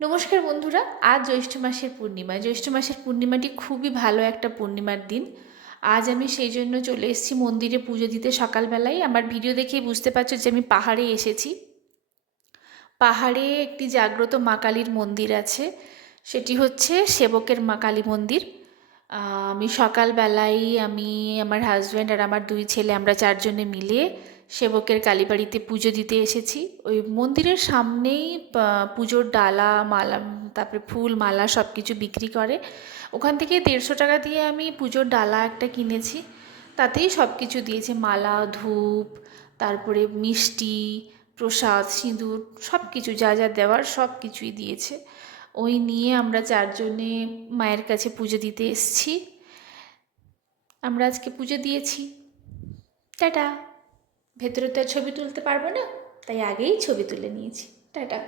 নমস্কার বন্ধুরা, আজ জ্যৈষ্ঠ মাসের পূর্ণিমা। জ্যৈষ্ঠ মাসের পূর্ণিমাটি খুবই ভালো একটা পূর্ণিমার দিন। আজ আমি সেই জন্য চলে এসেছি মন্দিরে পুজো দিতে সকালবেলায়। আমার ভিডিও দেখেই বুঝতে পারছো যে আমি পাহাড়ে এসেছি। পাহাড়ে একটি জাগ্রত মা কালীর মন্দির আছে, সেটি হচ্ছে সেবকের মা কালী মন্দির। আমি সকালবেলায় আমার হাজব্যান্ড আর আমার দুই ছেলে আমরা চারজনে মিলে সেবকের কালীবাড়িতে পুজো দিতে এসেছি। ওই মন্দিরের সামনেই পুজোর ডালা মালা, তারপরে ফুল মালা সব কিছু বিক্রি করে। ওখান থেকে 150 টাকা দিয়ে আমি পুজোর ডালা একটা কিনেছি, তাতেই সব কিছু দিয়েছে, মালা, ধূপ, তারপরে মিষ্টি, প্রসাদ, সিঁদুর, সব কিছু যা যা দেওয়ার সব কিছুই দিয়েছে। ওই নিয়ে আমরা চারজনে মায়ের কাছে পুজো দিতে এসেছি। আমরা আজকে পুজো দিয়েছি। টাটা। ভেতরে তো আর ছবি তুলতে পারবো না, তাই আগেই ছবি তুলে নিয়েছি। টাটা।